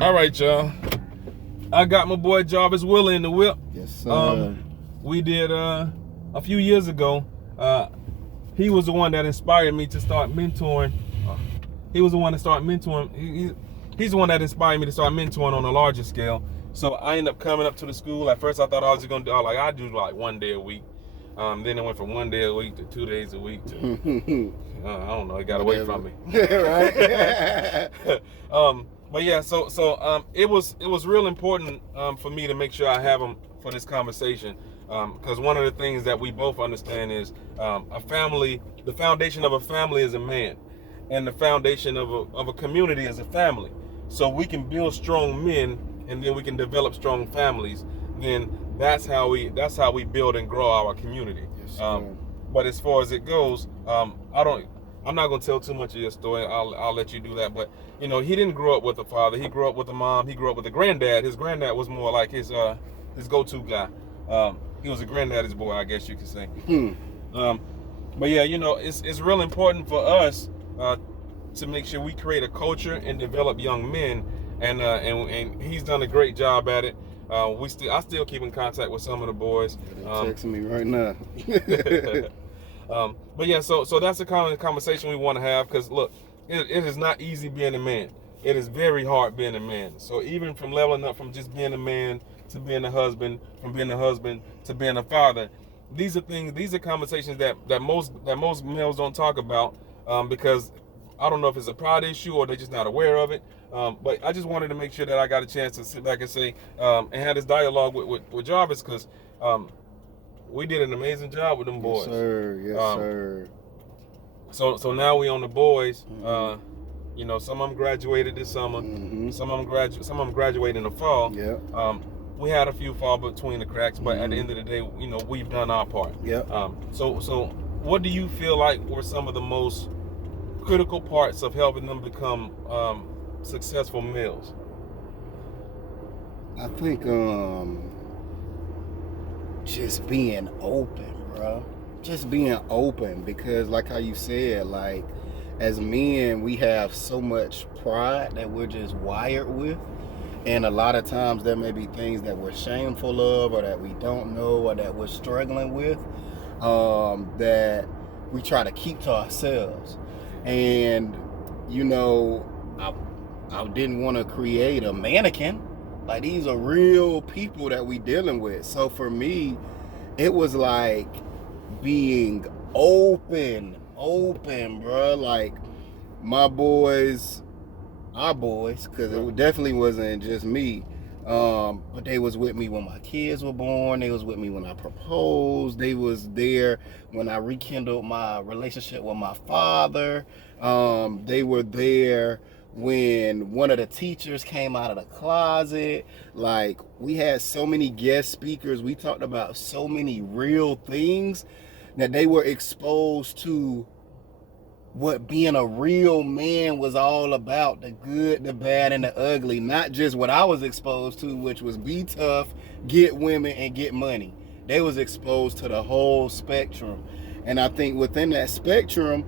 All right, y'all. I got my boy Jarvis Wheeler in the whip. Yes, sir. We did a few years ago. He was the one that inspired me to start mentoring. He was the one that started mentoring. He's the one that inspired me to start mentoring on a larger scale. So I ended up coming up to the school. At first, I thought I was just gonna do I do like 1 day a week. Then it went from 1 day a week to 2 days a week to I don't know. It got away from me. Right. But yeah, so it was real important for me to make sure I have him for this conversation, because one of the things that we both understand is a family. The foundation of a family is a man, and the foundation of a community is a family. So we can build strong men, and then we can develop strong families. Then that's how we build and grow our community. Yes, but as far as it goes, I'm not gonna tell too much of your story. I'll let you do that. But he didn't grow up with a father. He grew up with a mom. He grew up with a granddad. His granddad was more like his go-to guy. He was a granddaddy's boy, I guess you could say. But yeah, it's real important for us to make sure we create a culture and develop young men. And he's done a great job at it. I still keep in contact with some of the boys. They're texting me right now. But yeah, so that's the kind of conversation we want to have, because look, it is not easy being a man. It is very hard being a man. So even from leveling up from just being a man to being a husband, from being a husband to being a father, these are conversations that most males don't talk about, because I don't know if it's a pride issue or they're just not aware of it. But I just wanted to make sure that I got a chance to sit back and say and have this dialogue with Jarvis, because we did an amazing job with them boys. Yes, sir. Yes, sir. So now we on the boys. Some of them graduated this summer. Some of them graduate in the fall. Yeah. We had a few fall between the cracks, but at the end of the day, we've done our part. Yeah. So what do you feel like were some of the most critical parts of helping them become successful males? I think just being open, bro. Just being open, because like how you said, like as men, we have so much pride that we're just wired with. And a lot of times there may be things that we're shameful of, or that we don't know, or that we're struggling with, that we try to keep to ourselves. And, I didn't want to create a mannequin. Like, these are real people that we dealing with. So for me, it was like being open, bro. Like, my boys, our boys, because it definitely wasn't just me, but they was with me when my kids were born. They was with me when I proposed. They was there when I rekindled my relationship with my father. They were there when one of the teachers came out of the closet. Like, we had so many guest speakers. We talked about so many real things that they were exposed to what being a real man was all about, the good, the bad, and the ugly. Not just what I was exposed to, which was be tough, get women, and get money. They was exposed to the whole spectrum. And I think within that spectrum,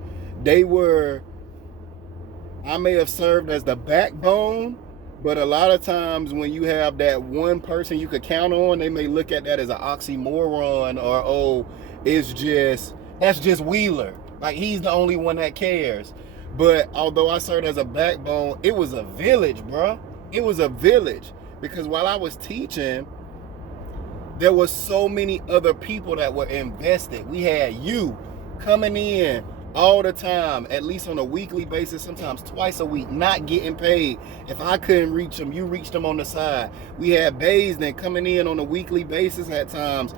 I may have served as the backbone, but a lot of times when you have that one person you could count on, they may look at that as an oxymoron, or, that's just Wheeler. Like, he's the only one that cares. But although I served as a backbone, it was a village, bro. It was a village. Because while I was teaching, there was so many other people that were invested. We had you coming in all the time, at least on a weekly basis, sometimes twice a week, not getting paid. If I couldn't reach them, you reached them on the side. We had Bays then coming in on a weekly basis at times,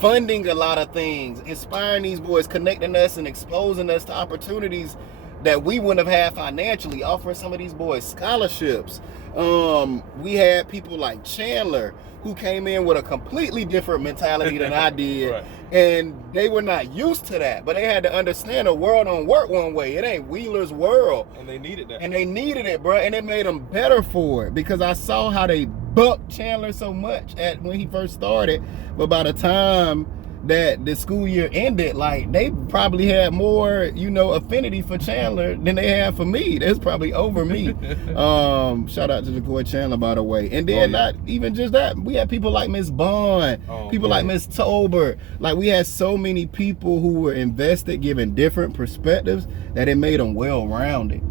funding a lot of things, inspiring these boys, connecting us and exposing us to opportunities that we wouldn't have had financially, offering some of these boys scholarships. We had people like Chandler, who came in with a completely different mentality than I did. Right. And they were not used to that, but they had to understand the world don't work one way. It ain't Wheeler's world. And they needed that. And they needed it, bro. And it made them better for it, because I saw how they bucked Chandler so much when he first started. But by the time that the school year ended, like they probably had more, affinity for Chandler than they had for me. That's probably over me. Shout out to the boy Chandler, by the way. And then not even just that, we had people like Miss Bond, people like Miss Tolbert. Like we had so many people who were invested, giving different perspectives, that it made them well-rounded.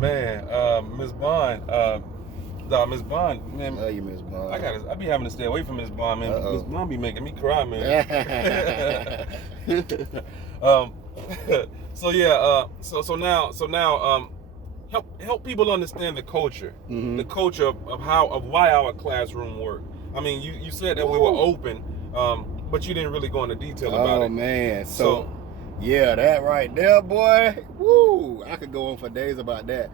Man, Miss Bond, Miss Bond, man. Love you, Miss Bond. I be having to stay away from Miss Bond, man. Miss Bond be making me cry, man. So now, help people understand the culture, the culture of why our classroom worked. I mean, you said that we were open, but you didn't really go into detail about it. Oh man, so yeah, that right there, boy. Woo! I could go on for days about that.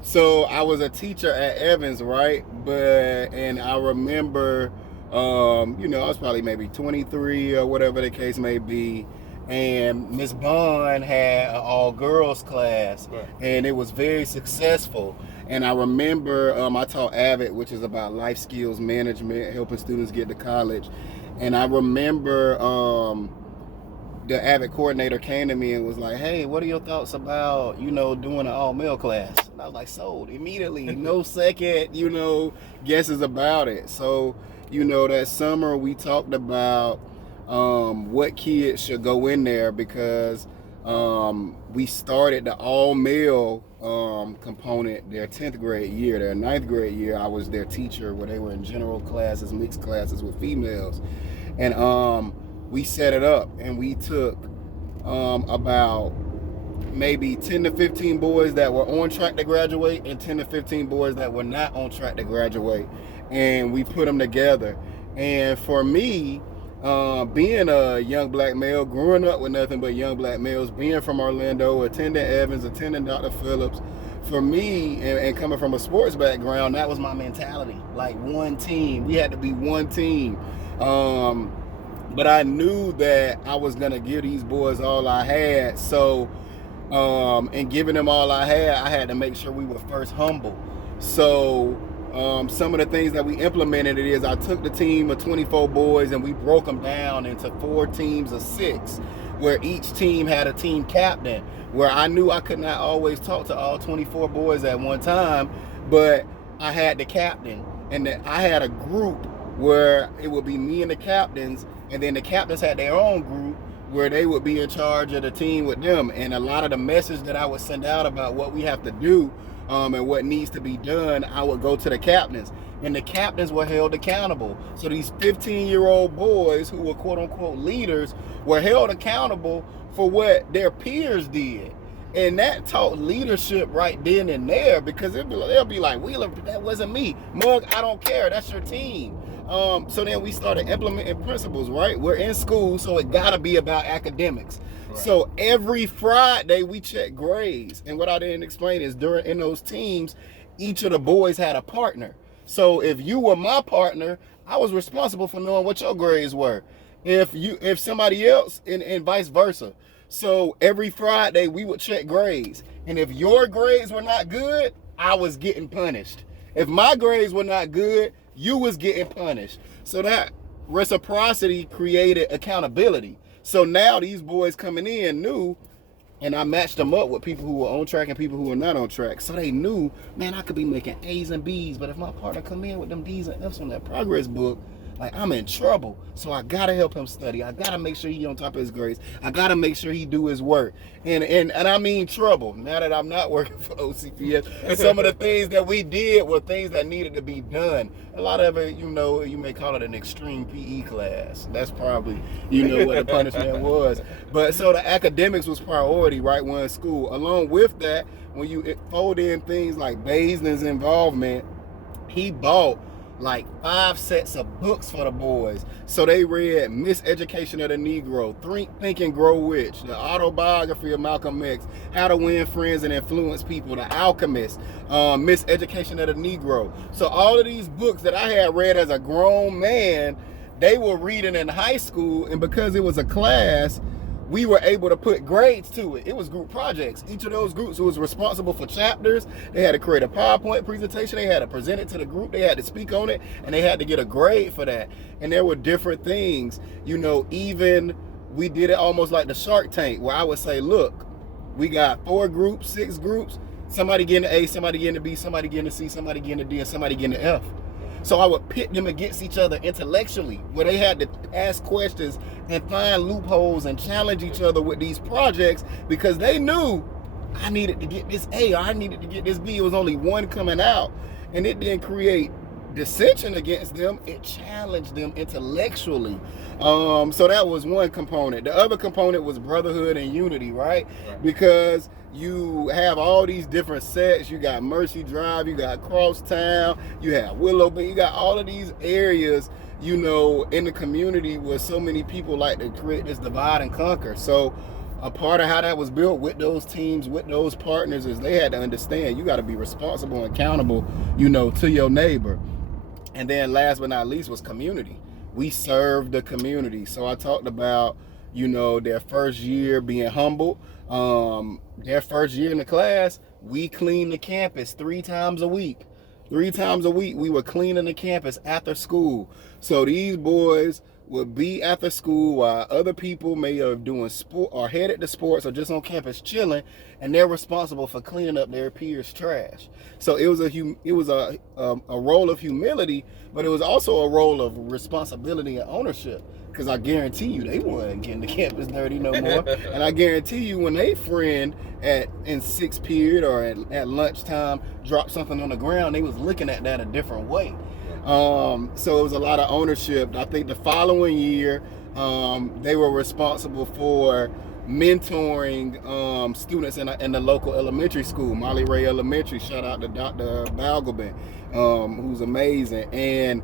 So I was a teacher at Evans, right? And I remember, I was probably maybe 23 or whatever the case may be. And Miss Bond had an all-girls class, and it was very successful. And I remember I taught AVID, which is about life skills management, helping students get to college. And I remember the AVID coordinator came to me and was like, hey, what are your thoughts about, doing an all-male class? And I was like, sold immediately, no second, guesses about it. So, that summer we talked about what kids should go in there, because we started the all-male component their 10th grade year. Their 9th grade year, I was their teacher where they were in general classes, mixed classes with females. And we set it up, and we took about maybe 10 to 15 boys that were on track to graduate and 10 to 15 boys that were not on track to graduate, and we put them together. And for me, being a young black male, growing up with nothing but young black males, being from Orlando, attending Evans, attending Dr. Phillips, for me, and coming from a sports background, that was my mentality. Like one team, we had to be one team. But I knew that I was gonna give these boys all I had. So, in giving them all I had to make sure we were first humble. So, some of the things that we implemented is I took the team of 24 boys and we broke them down into 4 teams of 6, where each team had a team captain, where I knew I could not always talk to all 24 boys at one time, but I had the captain, and that I had a group where it would be me and the captains, and then the captains had their own group where they would be in charge of the team with them. And a lot of the message that I would send out about what we have to do and what needs to be done, I would go to the captains, and the captains were held accountable. So these 15-year-old boys who were quote-unquote leaders were held accountable for what their peers did. And that taught leadership right then and there, because they'll be like, Wheeler, that wasn't me. Mug, I don't care, that's your team. So then we started implementing principles, right? We're in school, so it gotta be about academics. Right. So every Friday we check grades. And what I didn't explain is in those teams, each of the boys had a partner. So if you were my partner, I was responsible for knowing what your grades were. If somebody else, and vice versa. So every Friday we would check grades. And if your grades were not good, I was getting punished. If my grades were not good, you was getting punished. So that reciprocity created accountability. So now these boys coming in knew, and I matched them up with people who were on track and people who were not on track. So they knew, man, I could be making A's and B's, but if my partner come in with them D's and F's on that progress book, like, I'm in trouble. So I gotta help him study. I gotta make sure he on top of his grades. I gotta make sure he do his work. And I mean trouble. Now that I'm not working for OCPS, some of the things that we did were things that needed to be done. A lot of it, you may call it an extreme PE class. That's probably, what the punishment was. But so the academics was priority, right, when in school. Along with that, when you fold in things like Baisden's involvement, he bought like 5 sets of books for the boys. So they read Miseducation of the Negro, Think and Grow Rich, the autobiography of Malcolm X, How to Win Friends and Influence People, The Alchemist, Miseducation of the Negro. So all of these books that I had read as a grown man, they were reading in high school, and because it was a class, we were able to put grades to it. It was group projects. Each of those groups was responsible for chapters. They had to create a PowerPoint presentation. They had to present it to the group. They had to speak on it, and they had to get a grade for that. And there were different things, you know, even we did it almost like the Shark Tank, where I would say, look, we got 4 groups, 6 groups, somebody getting an A, somebody getting a B, somebody getting a C, somebody getting a D, and somebody getting an F. So I would pit them against each other intellectually, where they had to ask questions and find loopholes and challenge each other with these projects, because they knew I needed to get this A or I needed to get this B. It was only one coming out, and it didn't create dissension against them. It challenged them intellectually. So that was one component. The other component was brotherhood and unity, right? Because you have all these different sets. You got Mercy Drive, you got Crosstown, you have Willow Bay, you got all of these areas, you know, in the community where so many people like to create this divide and conquer. So a part of how that was built with those teams, with those partners, is they had to understand you got to be responsible and accountable, you know, to your neighbor. And then last but not least was community. We served the community. So I talked about, you know, their first year being humble. Their first year in the class, we cleaned the campus 3 times a week. 3 times a week, we were cleaning the campus after school. So these boys would be after school while other people may have doing sport or headed to sports or just on campus chilling, and they're responsible for cleaning up their peers' trash. So it was a role of humility, but it was also a role of responsibility and ownership. Because I guarantee you, they weren't getting the campus dirty no more. And I guarantee you, when they friend in 6th period or at lunchtime dropped something on the ground, they was looking at that a different way. So it was a lot of ownership. I think the following year, they were responsible for mentoring students in the local elementary school, Molly Ray Elementary. Shout out to Dr. Balgobin, who's amazing. And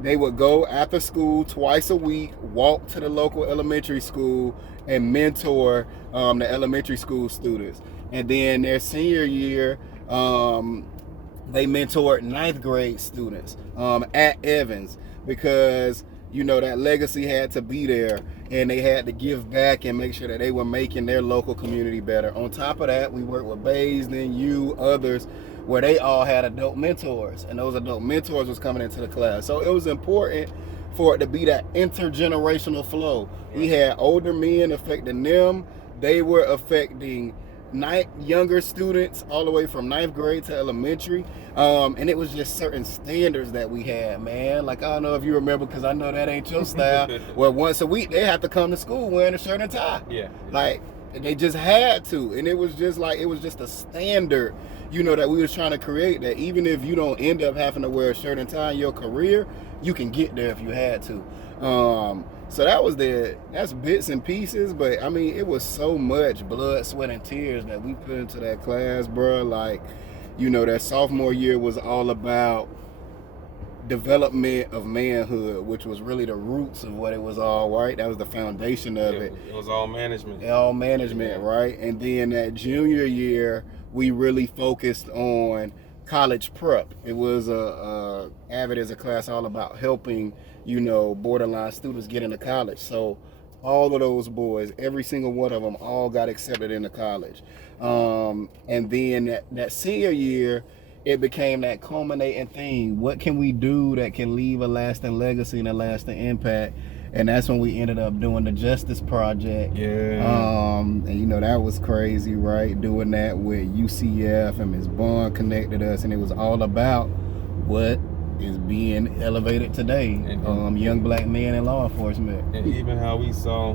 they would go after school twice a week, walk to the local elementary school, and mentor the elementary school students. And then their senior year, they mentored 9th grade students at Evans, because, you know, that legacy had to be there, and they had to give back and make sure that they were making their local community better. On top of that, we worked with Baysden, you, others, where they all had adult mentors, and those adult mentors was coming into the class. So it was important for it to be that intergenerational flow. We had older men affecting them. They were affecting younger students all the way from 9th grade to elementary. And it was just certain standards that we had, man. Like, I don't know if you remember, because I know that ain't your style. Well, once a week, they have to come to school wearing a shirt and tie. Yeah. Like, they just had to. And it was just like, it was just a standard, you know, that we was trying to create, that even if you don't end up having to wear a shirt and tie in your career, you can get there if you had to. So that's bits and pieces, but I mean, it was so much blood, sweat, and tears that we put into that class, bro. Like, you know, that sophomore year was all about development of manhood, which was really the roots of what it was all, right? That was the foundation of it. It was all management. All management, right? And then that junior year, we really focused on college prep. It was Avid as a class all about helping, you know, borderline students get into college. So all of those boys, every single one of them, all got accepted into college. And then that senior year, it became that culminating thing. What can we do that can leave a lasting legacy and a lasting impact? And that's when we ended up doing the Justice Project. Yeah. And you know, that was crazy, right? Doing that with UCF, and Ms. Bond connected us, and it was all about what is being elevated today. And young black men in law enforcement. And even how we saw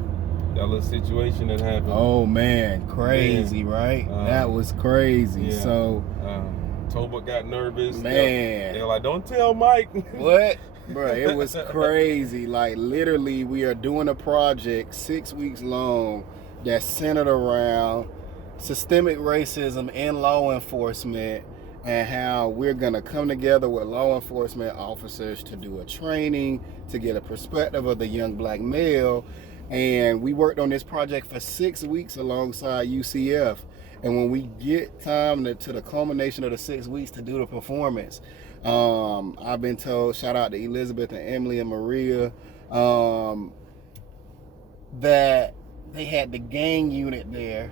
that little situation that happened. Oh man, crazy, right? That was crazy. Yeah. So Tobit got nervous. Man. They were like, don't tell Mike. What? Bro, it was crazy. Like, literally, we are doing a project 6 weeks long that's centered around systemic racism in law enforcement, and how we're going to come together with law enforcement officers to do a training to get a perspective of the young black male. And we worked on this project for 6 weeks alongside UCF. And when we get time to the culmination of the 6 weeks to do the performance, I've been told, shout out to Elizabeth and Emily and Maria, that they had the gang unit there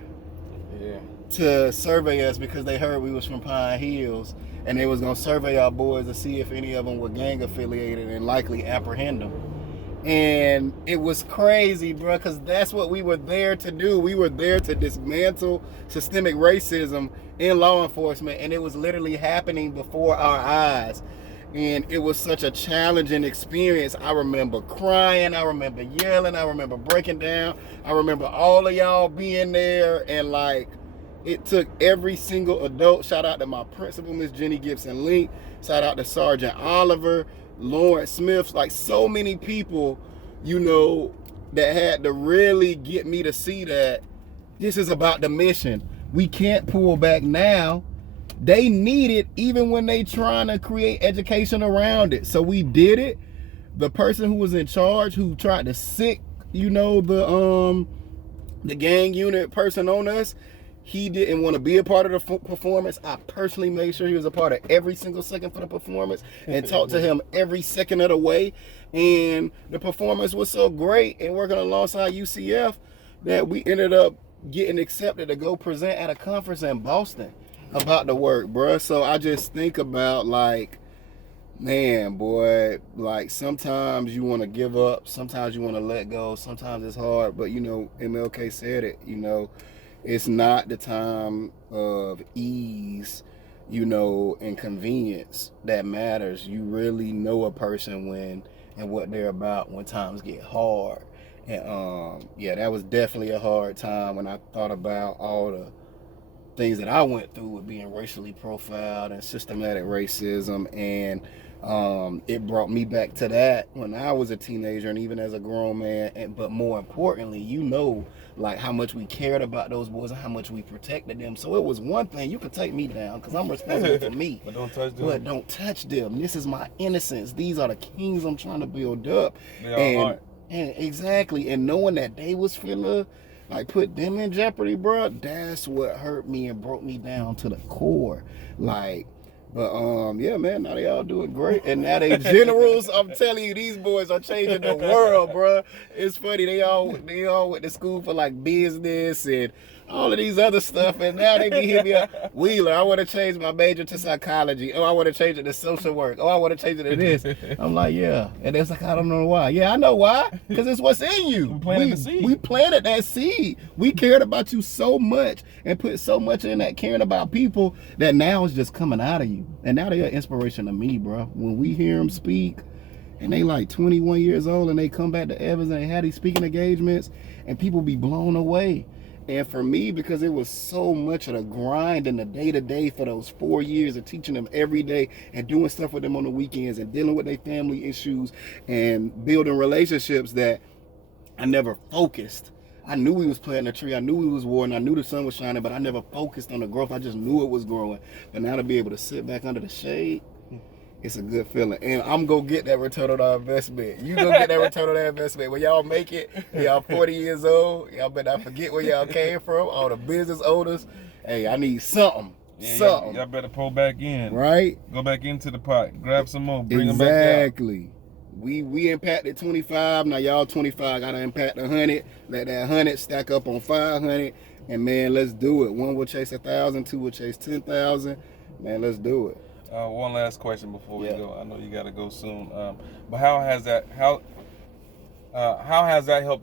Yeah. to survey us because they heard we was from Pine Hills, and they was gonna survey our boys to see if any of them were gang affiliated and likely apprehend them. And it was crazy, bro, because that's what we were there to do. We were there to dismantle systemic racism in law enforcement, and it was literally happening before our eyes. And it was such a challenging experience. I remember crying, I remember yelling, I remember breaking down, I remember all of y'all being there, and like, it took every single adult. Shout out to my principal, Miss Jenny Gibson Link. Shout out to Sergeant Oliver, Lawrence Smith, like so many people, you know, that had to really get me to see that this is about the mission. We can't pull back now. They need it even when they trying to create education around it. So we did it. The person who was in charge, who tried to sick, you know, the gang unit person on us, he didn't want to be a part of the performance. I personally made sure he was a part of every single second for the performance and talked to him every second of the way. And the performance was so great and working alongside UCF that we ended up getting accepted to go present at a conference in Boston about the work, bruh. So I just think about, like, man, boy, like, sometimes you want to give up, sometimes you want to let go, sometimes it's hard, but, you know, MLK said it, you know, it's not the time of ease, you know, and convenience that matters. You really know a person when and what they're about when times get hard. And yeah, that was definitely a hard time when I thought about all the things that I went through with being racially profiled and systematic racism. And it brought me back to that when I was a teenager and even as a grown man. But more importantly, you know, like how much we cared about those boys and how much we protected them. So it was one thing, you could take me down because I'm responsible for me. But don't touch them. But don't touch them. This is my innocence. These are the kings I'm trying to build up. And exactly. And knowing that they was finna like put them in jeopardy, bro, that's what hurt me and broke me down to the core. Like, but yeah, man, now they all doing great, and now they generals. I'm telling you, these boys are changing the world, bro. It's funny, they all went to school for like business and all of these other stuff, and now they be hitting me up. Wheeler, I want to change my major to psychology. Oh, I want to change it to social work. Oh, I want to change it to this. I'm like, yeah, and it's like, I don't know why. Yeah, I know why, because it's what's in you. We planted the seed. We planted that seed. We cared about you so much and put so much in that caring about people that now it's just coming out of you. And now they're an inspiration to me, bro. When we hear them speak, and they like 21 years old, and they come back to Evans and they have these speaking engagements, and people be blown away. And for me, because it was so much of the grind and the day-to-day for those 4 years of teaching them every day and doing stuff with them on the weekends and dealing with their family issues and building relationships, that I never focused. I knew we was planting a tree. I knew we was watering. I knew the sun was shining, but I never focused on the growth. I just knew it was growing. But now to be able to sit back under the shade, it's a good feeling. And I'm going to get that return on our investment. You going to get that return on that investment. When y'all make it, y'all 40 years old, y'all better not forget where y'all came from, all the business owners. Hey, I need something. yeah, something. Y'all better pull back in. Right? Go back into the pot. Grab some more. Bring them back out. Exactly. We impacted 25. Now y'all 25 got to impact 100. Let that 100 stack up on 500. And man, let's do it. One will chase 1,000. Two will chase 10,000. Man, let's do it. One last question before we go. I know you got to go soon. But how has that helped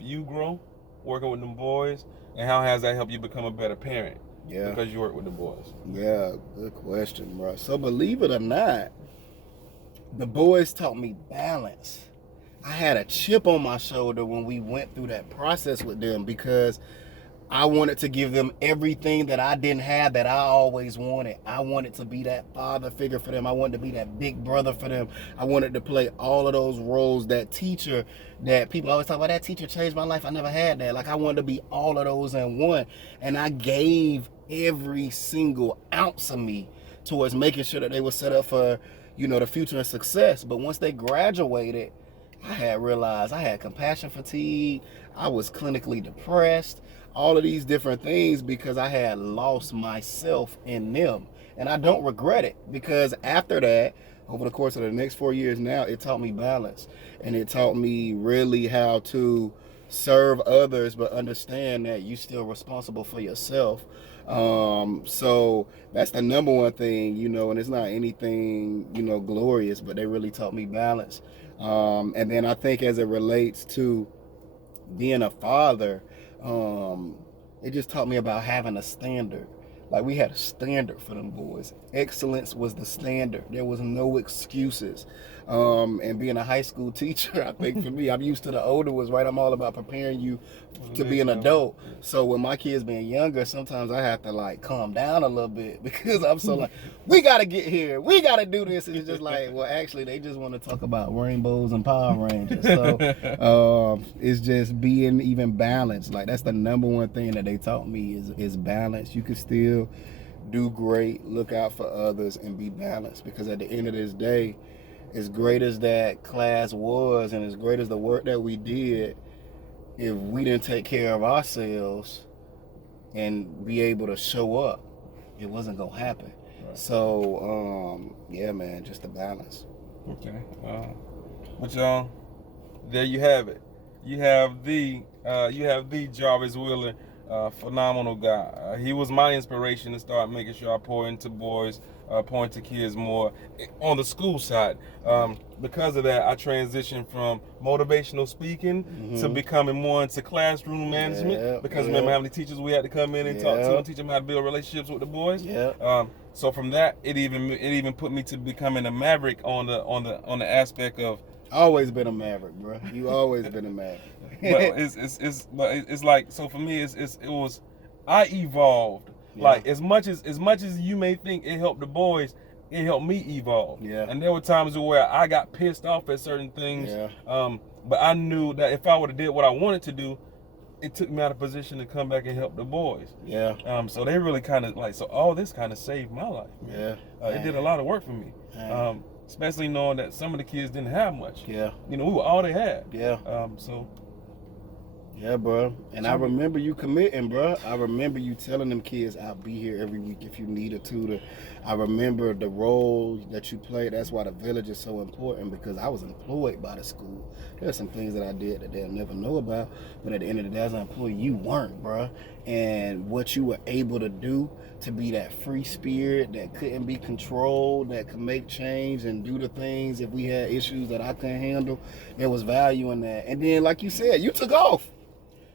you grow working with them boys, and how has that helped you become a better parent? Yeah. Because you work with the boys. Yeah, good question, bro. So believe it or not, the boys taught me balance. I had a chip on my shoulder when we went through that process with them because I wanted to give them everything that I didn't have that I always wanted. I wanted to be that father figure for them. I wanted to be that big brother for them. I wanted to play all of those roles, that teacher that people always talk about, that teacher changed my life. I never had that. Like, I wanted to be all of those in one. And I gave every single ounce of me towards making sure that they were set up for, you know, the future and success. But once they graduated, I had realized I had compassion fatigue. I was clinically depressed. All of these different things because I had lost myself in them. And I don't regret it, because after that, over the course of the next 4 years now, it taught me balance. And it taught me really how to serve others, but understand that you still responsible for yourself. So that's the number one thing, you know, and it's not anything, you know, glorious, but they really taught me balance. And then I think as it relates to being a father, it just taught me about having a standard. Like, we had a standard for them boys. Excellence was the standard. There was no excuses. And being a high school teacher, I think for me, I'm used to the older ones, right? I'm all about preparing you to be an adult. So with my kids being younger, sometimes I have to like calm down a little bit because I'm so like, we got to get here. We got to do this. And it's just like, well, actually, they just want to talk about rainbows and Power Rangers. So it's just being even balanced. Like, that's the number one thing that they taught me is balance. You can still do great, look out for others, and be balanced. Because at the end of this day, as great as that class was and as great as the work that we did, if we didn't take care of ourselves and be able to show up, it wasn't going to happen. Right. So, yeah, man, just the balance. Okay. But y'all, there you have it. You have the Jarvis Wheeler, phenomenal guy. He was my inspiration to start making sure I pour into boys, pour into kids more on the school side. Because of that, I transitioned from motivational speaking to becoming more into classroom management. Because remember how many teachers we had to come in and talk to and teach them how to build relationships with the boys. So from that, it even put me to becoming a maverick on the aspect of. Always been a maverick, bro. You always been a maverick. But it's like, so for me, I evolved. Yeah. Like, as much as you may think it helped the boys, it helped me evolve. Yeah. And there were times where I got pissed off at certain things. Yeah. But I knew that if I would have did what I wanted to do, it took me out of position to come back and help the boys. Yeah. So they really kind of like, so all this kind of saved my life. Man. Yeah. It did a lot of work for me. Especially knowing that some of the kids didn't have much. Yeah. You know, we were all they had. Yeah. Yeah, bro. And I remember you committing, bro. I remember you telling them kids, I'll be here every week if you need a tutor. I remember the role that you played. That's why the village is so important, because I was employed by the school. There's some things that I did that they'll never know about, but at the end of the day, as an employee, you weren't, bro. And what you were able to do to be that free spirit that couldn't be controlled, that could make change and do the things if we had issues that I couldn't handle, there was value in that. And then, like you said, you took off.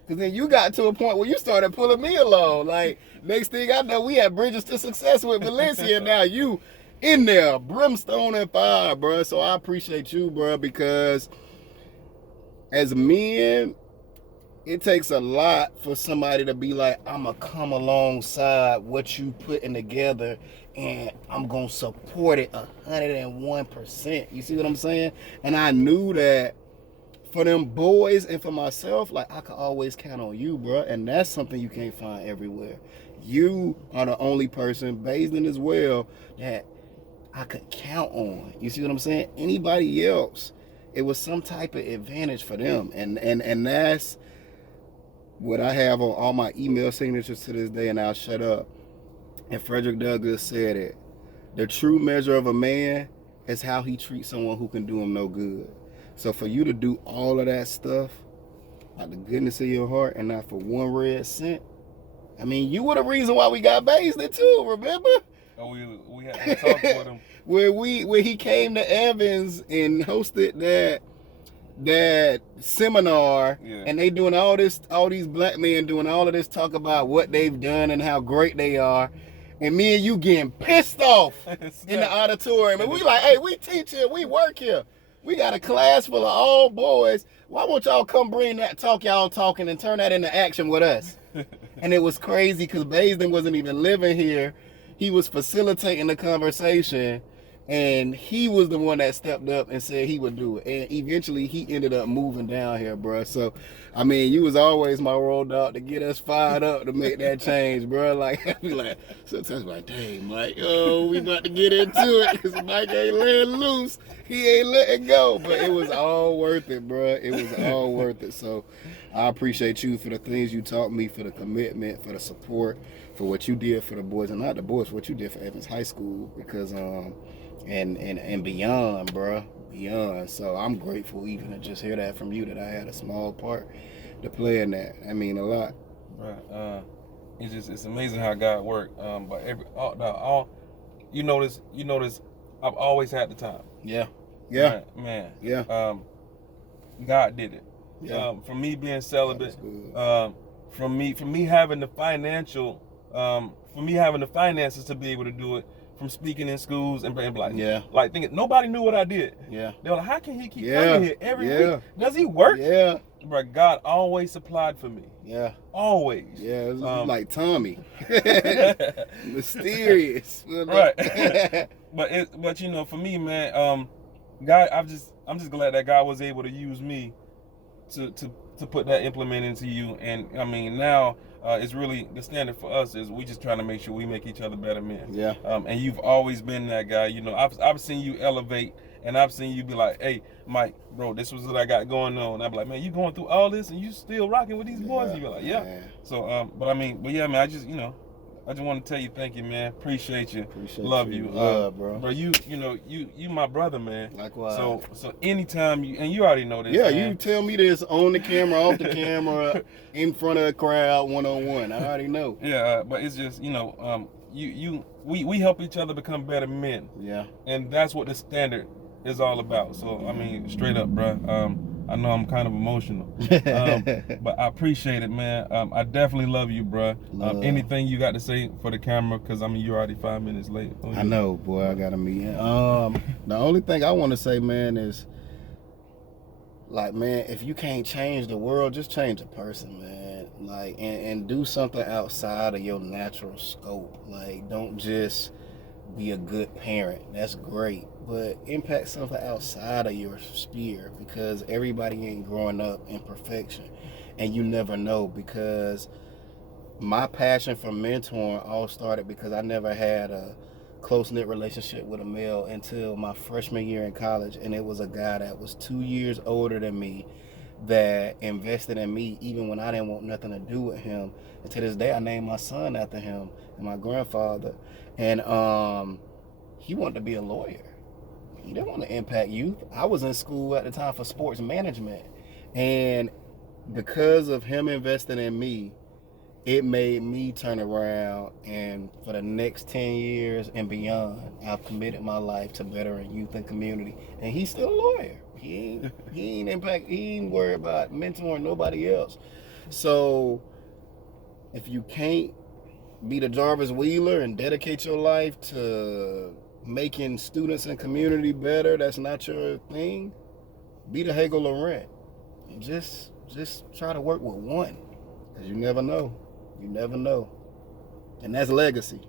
Because then you got to a point where you started pulling me along. Like, next thing I know, we had Bridges to Success with Valencia. Now you in there, brimstone and fire, bro. So I appreciate you, bro, because as men, it takes a lot for somebody to be like, I'm going to come alongside what you putting together and I'm going to support it 101%. You see what I'm saying? And I knew that for them boys and for myself, like, I could always count on you, bro. And that's something you can't find everywhere. You are the only person, Baisden as well, that I could count on. You see what I'm saying? Anybody else, it was some type of advantage for them. And that's what I have on all my email signatures to this day, and I'll shut up. And Frederick Douglass said it. The true measure of a man is how he treats someone who can do him no good. So for you to do all of that stuff out the goodness of your heart and not for one red cent, I mean, you were the reason why we got Baisden too, remember? Oh, we had to talk with him. Where he came to Evans and hosted that seminar, and they doing all these black men doing all of this talk about what they've done and how great they are. And me and you getting pissed off in the auditorium. And we like, hey, we teach here, we work here. We got a class full of all boys. Why won't y'all come bring that talk y'all talking and turn that into action with us? And it was crazy because Baisden wasn't even living here. He was facilitating the conversation, and he was the one that stepped up and said he would do it. And eventually he ended up moving down here, bro. So, I mean, you was always my road dog to get us fired up to make that change, bro. Like, I be like, sometimes I'm like, dang, Mike, we about to get into it because Mike ain't letting loose. He ain't letting go. But it was all worth it, bro. It was all worth it. So I appreciate you for the things you taught me, for the commitment, for the support, for what you did for the boys, and not the boys, what you did for Evans High School, because and beyond, bro, beyond. So I'm grateful even to just hear that from you, that I had a small part to play in that. I mean, a lot. Right. It's amazing how God worked. But all you notice, I've always had the time. Yeah. Yeah. Right, man. Yeah. God did it. Yeah. From me being celibate, Good. from me having the financial, from me having the finances to be able to do it, from speaking in schools and like, Yeah. like thinking nobody knew what I did. Yeah. They were like, how can he keep Yeah. coming here every Yeah. week? Does he work? Yeah. But God always supplied for me. Yeah. Always. Yeah. It was like Tommy. Mysterious. Right. but you know, for me, man, God, I'm just glad that God was able to use me to put that implement into you. And I mean, now it's really the standard for us is we just trying to make sure we make each other better men. Yeah. And you've always been that guy. You know, I've seen you elevate, and I've seen you be like, hey, Mike, bro, this was what I got going on. I'm like, man, you going through all this and you still rocking with these boys? And you're like, yeah. Man. So, but yeah, man, I just want to tell you thank you, man. Appreciate you. Love you. Love, bro. Bro, you my brother, man. Likewise. So anytime you already know this. Yeah, man. you tell me this on the camera, off the camera, in front of a crowd, one-on-one. I already know. Yeah, but it's just, we help each other become better men. Yeah. And that's what the standard is all about. So I mean, straight up, bro. I know I'm kind of emotional, but I appreciate it, man. I definitely love you, bro. Anything you got to say for the camera? Because I mean, you're already 5 minutes late. I know, boy. I got to meet. The only thing I want to say, man, is like, man, if you can't change the world, just change a person, man. Like, and do something outside of your natural scope. Like, don't just be a good parent. That's great. But impact something outside of your sphere, because everybody ain't growing up in perfection. And you never know, because my passion for mentoring all started because I never had a close-knit relationship with a male until my freshman year in college. And it was a guy that was 2 years older than me that invested in me even when I didn't want nothing to do with him. And to this day, I named my son after him and my grandfather. And he wanted to be a lawyer. He didn't want to impact youth. I was in school at the time for sports management. And because of him investing in me, it made me turn around, and for the next 10 years and beyond, I've committed my life to bettering youth and community. And he's still a lawyer. He ain't worried about mentoring nobody else. So if you can't be the Jarvis Wheeler and dedicate your life to making students and community better, that's not your thing, be the Hagel Laurent. And just try to work with one, because you never know. You never know. And that's legacy.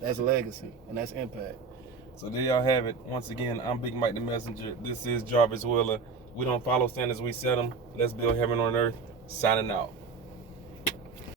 That's legacy. And that's impact. So there y'all have it. Once again, I'm Big Mike the Messenger. This is Jarvis Wheeler. We don't follow standards, we set them. Let's build heaven on earth. Signing out.